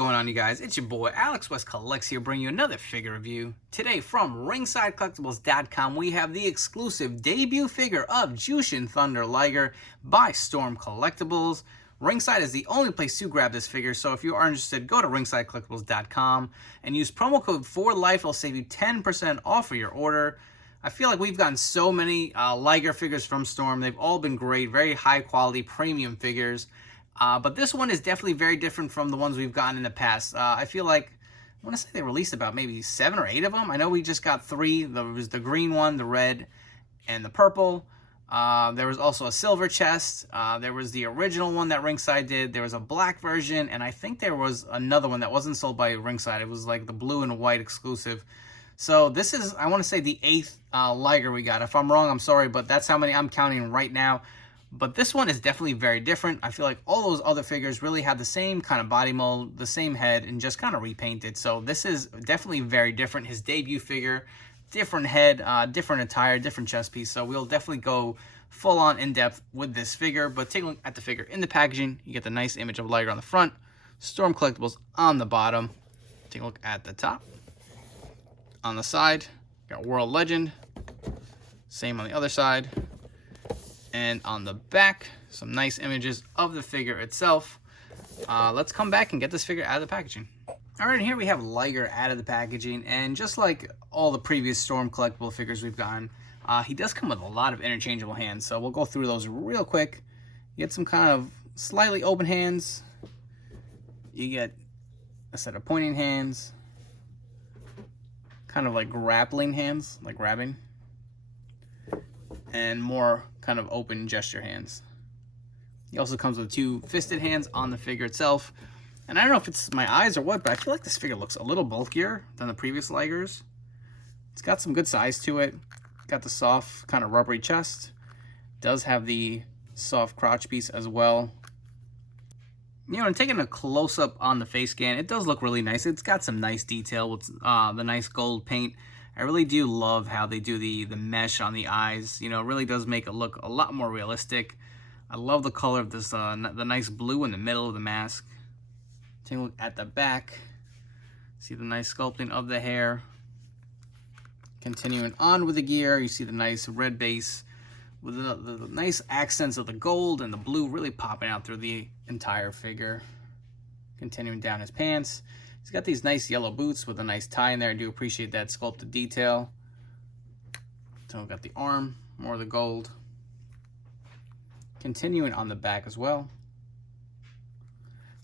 going on, you guys? It's your boy Alex West Collects here, bringing you another figure review. Today from RingsideCollectibles.com, we have the exclusive debut figure of Jushin Thunder Liger by Storm Collectibles. Ringside is the only place to grab this figure, so if you are interested, go to RingsideCollectibles.com and use promo code 4LIFE. It'll save you 10% off of your order. I feel like we've gotten so many Liger figures from Storm. They've all been great, very high quality premium figures. But this one is definitely very different from the ones we've gotten in the past. I feel like, I want to say they released about maybe 7 or 8 of them. I know we just got 3. There was the green one, the red, and the purple. There was also a silver chest. There was the original one that Ringside did. There was a black version, and I think there was another one that wasn't sold by Ringside. It was like the blue and white exclusive. So this is, I want to say, the 8th Liger we got. If I'm wrong, I'm sorry, but that's how many I'm counting right now. But this one is definitely very different. I feel like all those other figures really have the same kind of body mold, the same head, and just kind of repainted. So this is definitely very different. His debut figure, different head, different attire, different chest piece. So we'll definitely go full on in depth with this figure. But take a look at the figure in the packaging. You get the nice image of Liger on the front, Storm Collectibles on the bottom. Take a look at the top. On the side, got World Legend. Same on the other side. And on the back, some nice images of the figure itself. Let's come back and get this figure out of the packaging. All right, here we have Liger out of the packaging, and just like all the previous Storm collectible figures we've gotten, he does come with a lot of interchangeable hands, so we'll go through those real quick. You get some kind of slightly open hands. You get a set of pointing hands, kind of like grappling hands, like grabbing, and more kind of open gesture hands. He also comes with 2 fisted hands on the figure itself. And I don't know if it's my eyes or what, but I feel like this figure looks a little bulkier than the previous Ligers. It's got some good size to it. Got the soft kind of rubbery chest. Does have the soft crotch piece as well. You know, and taking a close-up on the face scan, it does look really nice. It's got some nice detail with the nice gold paint. I really do love how they do the mesh on the eyes. You know, it really does make it look a lot more realistic. I love the color of this, the nice blue in the middle of the mask. Take a look at the back. See the nice sculpting of the hair. Continuing on with the gear, you see the nice red base with the nice accents of the gold and the blue really popping out through the entire figure. Continuing down his pants. He's got these nice yellow boots with a nice tie in there. I do appreciate that sculpted detail. So we've got the arm, more of the gold. Continuing on the back as well.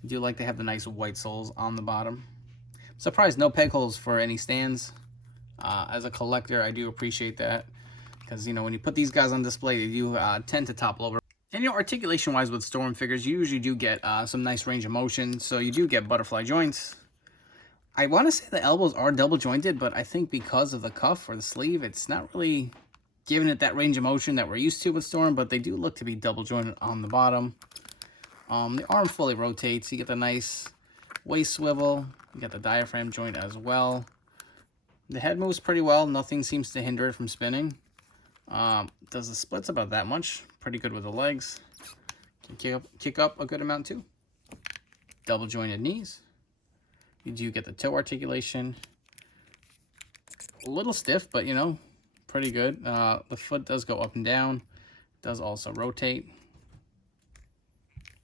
I do like to have the nice white soles on the bottom. I'm surprised no peg holes for any stands. As a collector, I do appreciate that. Because, you know, when you put these guys on display, they do tend to topple over. And, you know, articulation-wise with Storm figures, you usually do get some nice range of motion. So you do get butterfly joints. I want to say the elbows are double jointed, but I think because of the cuff or the sleeve, it's not really giving it that range of motion that we're used to with Storm, but they do look to be double jointed on the bottom. The arm fully rotates. You get the nice waist swivel. You got the diaphragm joint as well. The head moves pretty well. Nothing seems to hinder it from spinning. Does the splits about that much. Pretty good with the legs. Can kick up a good amount too. Double jointed knees. You do get the toe articulation. A little stiff, but, you know, pretty good. The foot does go up and down. Does also rotate.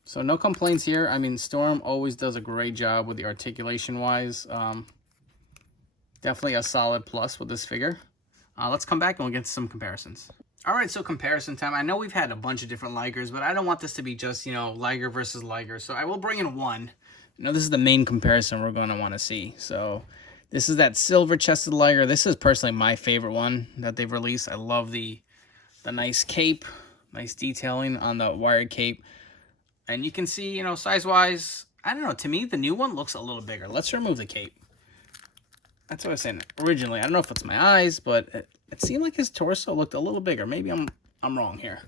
So no complaints here. I mean, Storm always does a great job with the articulation-wise. Definitely a solid plus with this figure. Let's come back and we'll get to some comparisons. All right, so comparison time. I know we've had a bunch of different Ligers, but I don't want this to be just, you know, Liger versus Liger. So I will bring in one. You know, this is the main comparison we're going to want to see. So this is that silver-chested Liger. This is personally my favorite one that they've released. I love the nice cape, nice detailing on the wired cape. And you can see, you know, size-wise, I don't know. To me, the new one looks a little bigger. Let's remove the cape. That's what I was saying originally. I don't know if it's my eyes, but it seemed like his torso looked a little bigger. Maybe I'm wrong here.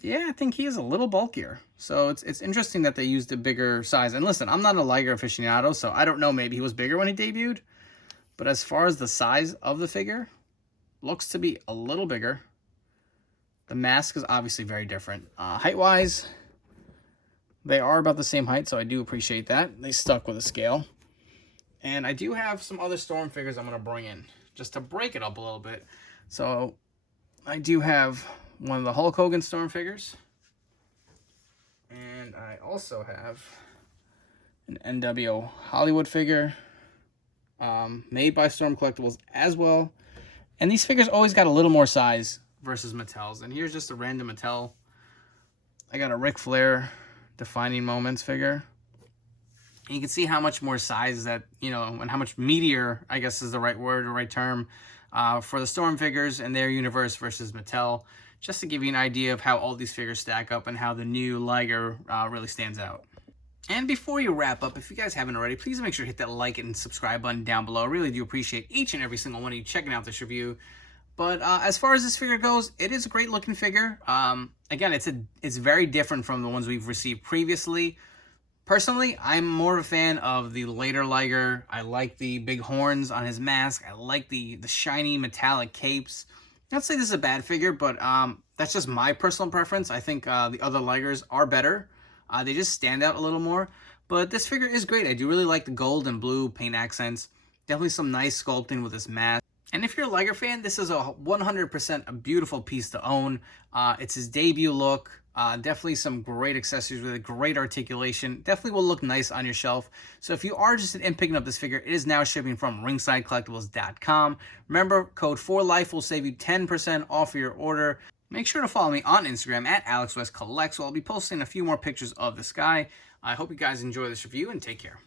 Yeah, I think he is a little bulkier. So it's interesting that they used a bigger size. And listen, I'm not a Liger aficionado, so I don't know. Maybe he was bigger when he debuted. But as far as the size of the figure, looks to be a little bigger. The mask is obviously very different. Height-wise, They are about the same height, so I do appreciate that. They stuck with a scale. And I do have some other Storm figures I'm going to bring in, just to break it up a little bit. So I do have one of the Hulk Hogan Storm figures. And I also have an NWO Hollywood figure made by Storm Collectibles as well. And these figures always got a little more size versus Mattel's. And here's just a random Mattel. I got a Ric Flair Defining Moments figure. And you can see how much more size that, you know, and how much meatier, I guess is the right word or right term, for the Storm figures and their universe versus Mattel. Just to give you an idea of how all these figures stack up and how the new Liger really stands out. And before you wrap up, if you guys haven't already, please make sure to hit that like and subscribe button down below. I really do appreciate each and every single one of you checking out this review. But as far as this figure goes, it is a great looking figure. Again, it's very different from the ones we've received previously. Personally, I'm more of a fan of the later Liger. I like the big horns on his mask. I like the shiny metallic capes. Not to say this is a bad figure, but that's just my personal preference. I think the other Ligers are better. They just stand out a little more. But this figure is great. I do really like the gold and blue paint accents. Definitely some nice sculpting with this mask. And if you're a Liger fan, this is a 100% a beautiful piece to own. It's his debut look. Definitely some great accessories with a great articulation. Definitely will look nice on your shelf. So if you are interested in picking up this figure, it is now shipping from ringsidecollectibles.com. Remember, code 4LIFE will save you 10% off of your order. Make sure to follow me on Instagram at AlexWestCollects. I'll be posting a few more pictures of this guy. I hope you guys enjoy this review and take care.